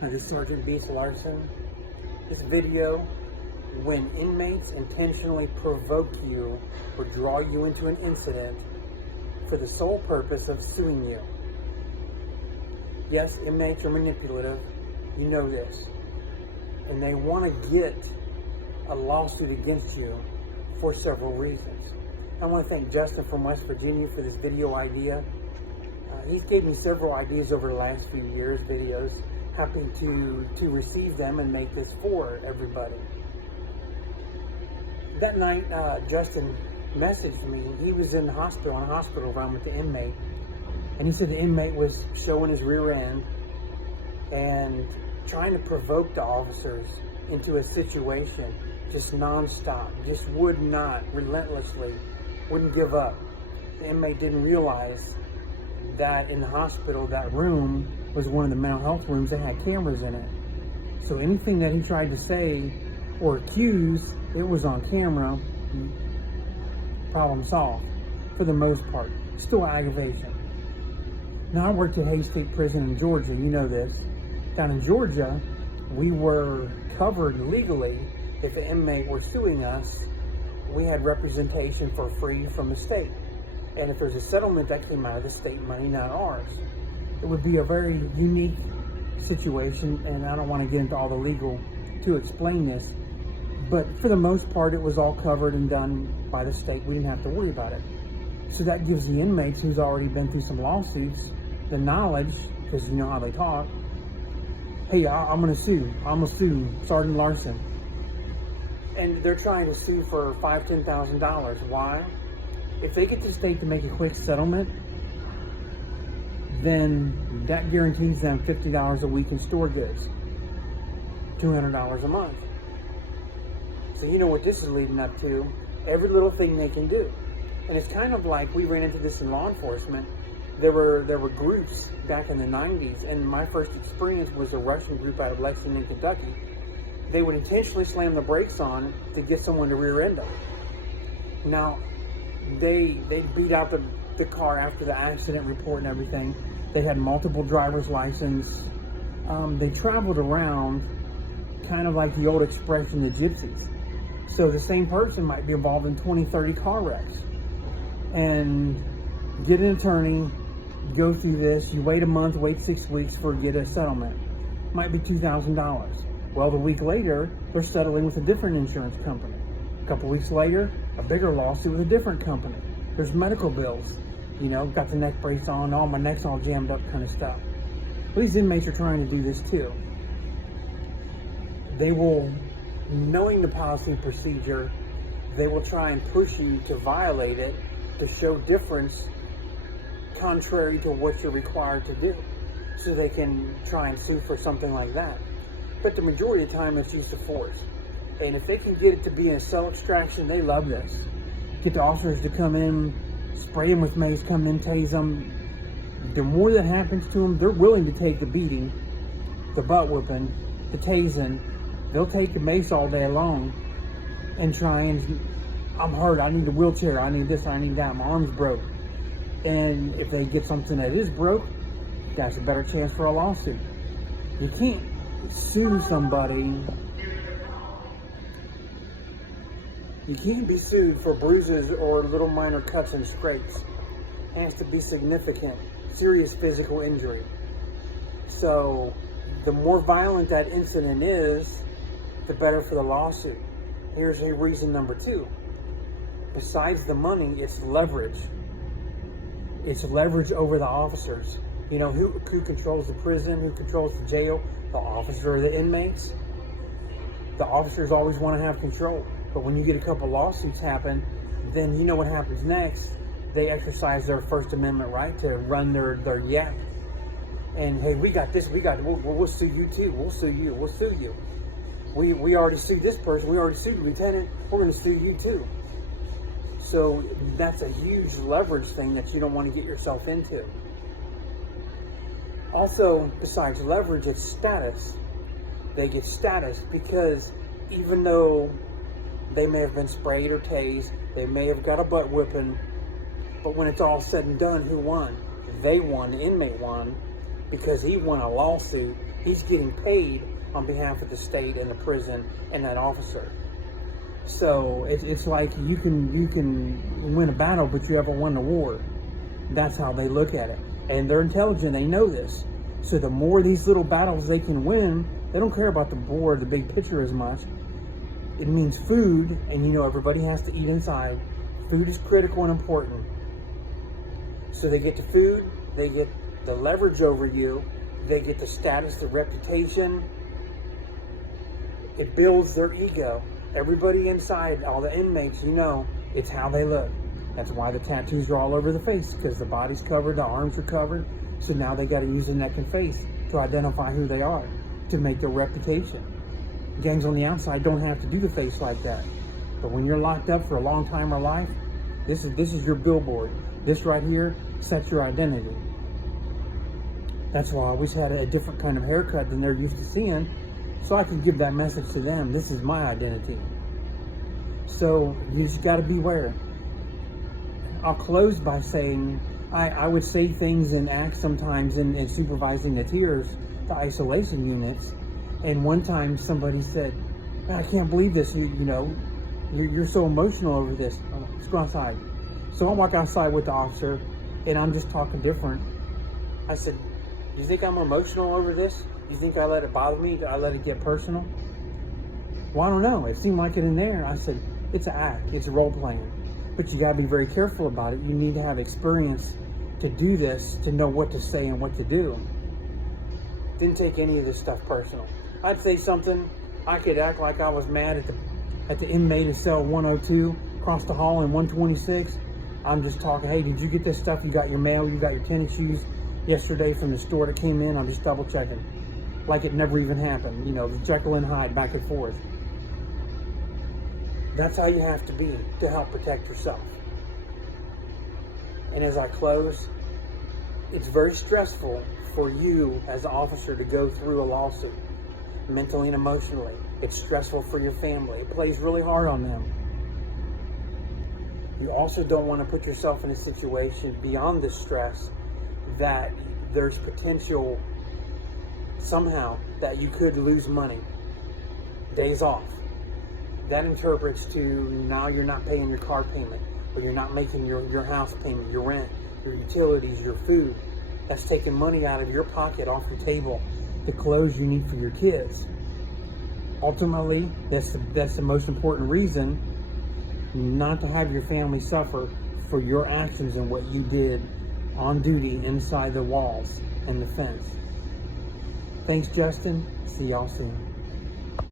This is Sergeant Beast Larson. This video, when inmates intentionally provoke you or draw you into an incident for the sole purpose of suing you. Yes, inmates are manipulative. You know this. And they want to get a lawsuit against you for several reasons. I want to thank Justin from West Virginia for this video idea. He's gave me several ideas over the last few years, videos. Happy to receive them and make this for everybody. That night, Justin messaged me. He was in the hospital, on a hospital run with the inmate. And he said the inmate was showing his rear end and trying to provoke the officers into a situation, just nonstop, just would not, relentlessly, wouldn't give up. The inmate didn't realize that in the hospital, that room was one of the mental health rooms that had cameras in it. So anything that he tried to say or accuse, it was on camera. Problem solved, for the most part. Still aggravation. Now, I worked at Hays State Prison in Georgia. You know this. Down in Georgia, we were covered legally. If an inmate were suing us, we had representation for free from the state. And if there's a settlement that came out of the state money, not ours, it would be a very unique situation, and I don't want to get into all the legal to explain this, but for the most part, it was all covered and done by the state. We didn't have to worry about it. So that gives the inmates who's already been through some lawsuits the knowledge, because you know how they talk. Hey, I'm going to sue. I'm going to sue Sergeant Larson. And they're trying to sue for $5,000, $10,000. Why? If they get the state to make a quick settlement, then that guarantees them $50 a week in store goods, $200 a month. So you know what this is leading up to? Every little thing they can do. And it's kind of like we ran into this in law enforcement. There were groups back in the 90s, and my first experience was a Russian group out of Lexington, Kentucky. They would intentionally slam the brakes on to get someone to rear end them. Now, they beat out the car after the accident report and everything. They had multiple driver's license. They traveled around kind of like the old expression, the gypsies. So the same person might be involved in 20, 30 car wrecks. And get an attorney, go through this. You wait a month, wait 6 weeks for get a settlement. Might be $2,000. Well, the week later, they're settling with a different insurance company. A couple weeks later, a bigger lawsuit with a different company. There's medical bills. You know, got the neck brace on, my neck's all jammed up kind of stuff. Well, these inmates are trying to do this too. They will, knowing the policy and procedure, they will try and push you to violate it to show difference contrary to what you're required to do. So they can try and sue for something like that. But the majority of the time it's use of force. And if they can get it to be a cell extraction, they love this. Get the officers to come in, spray them with mace, come in, tase them. The more that happens to them, they're willing to take the beating, the butt whooping, the tasing. They'll take the mace all day long and try and, I'm hurt, I need a wheelchair, I need this, I need that, my arm's broke. And if they get something that is broke, that's a better chance for a lawsuit. You can't sue somebody. You can't be sued for bruises or little minor cuts and scrapes. It has to be significant, serious physical injury. So the more violent that incident is, the better for the lawsuit. Here's a reason number 2. Besides the money, it's leverage. It's leverage over the officers. You know, who controls the prison, who controls the jail? The officer or the inmates? The officers always want to have control. But when you get a couple lawsuits happen, then you know what happens next. They exercise their First Amendment right to run their yak. And hey, we got this, we'll sue you too. We'll sue you. We already sued this person. We already sued the lieutenant. We're going to sue you too. So that's a huge leverage thing that you don't want to get yourself into. Also, besides leverage, it's status. They get status because even though they may have been sprayed or tased, they may have got a butt whipping, but when it's all said and done, who won? They won, the inmate won, because he won a lawsuit He's getting paid on behalf of the state and the prison and that officer. So it's like you can win a battle, but you haven't won a war. That's how they look at it. And they're intelligent. They know this. So the more these little battles they can win, they don't care about the board, the big picture as much. It means food, and everybody has to eat inside. Food is critical and important. So they get the food, they get the leverage over you, they get the status, the reputation. It builds their ego. Everybody inside, all the inmates, it's how they look. That's why the tattoos are all over the face, because the body's covered, the arms are covered. So now they got to use the neck and face to identify who they are, to make their reputation. Gangs on the outside don't have to do the face like that. But when you're locked up for a long time or life, this is your billboard. This right here sets your identity. That's why I always had a different kind of haircut than they're used to seeing, so I can give that message to them. This is my identity. So you just got to beware. I'll close by saying I would say things and act sometimes in supervising the tiers, the isolation units. And one time somebody said, I can't believe this, you're so emotional over this. Let's go outside. So I walk outside with the officer and I'm just talking different. I said, you think I'm emotional over this? You think I let it bother me? I let it get personal? Well, I don't know. It seemed like it in there. I said, it's an act. It's role playing. But you got to be very careful about it. You need to have experience to do this, to know what to say and what to do. Didn't take any of this stuff personal. I'd say something. I could act like I was mad at the inmate in cell 102 across the hall in 126. I'm just talking, hey, did you get this stuff? You got your mail? You got your tennis shoes yesterday from the store that came in? I'm just double checking. Like it never even happened. The Jekyll and Hyde back and forth. That's how you have to be to help protect yourself. And as I close, it's very stressful for you as an officer to go through a lawsuit, mentally and emotionally. It's stressful for your family. It plays really hard on them. You also don't want to put yourself in a situation beyond this stress that there's potential somehow that you could lose money, days off. That interprets to now you're not paying your car payment, or you're not making your house payment, your rent, your utilities, your food. That's taking money out of your pocket, off your table, the clothes you need for your kids. Ultimately, that's the most important reason not to have your family suffer for your actions and what you did on duty inside the walls and the fence. Thanks, Justin. See y'all soon.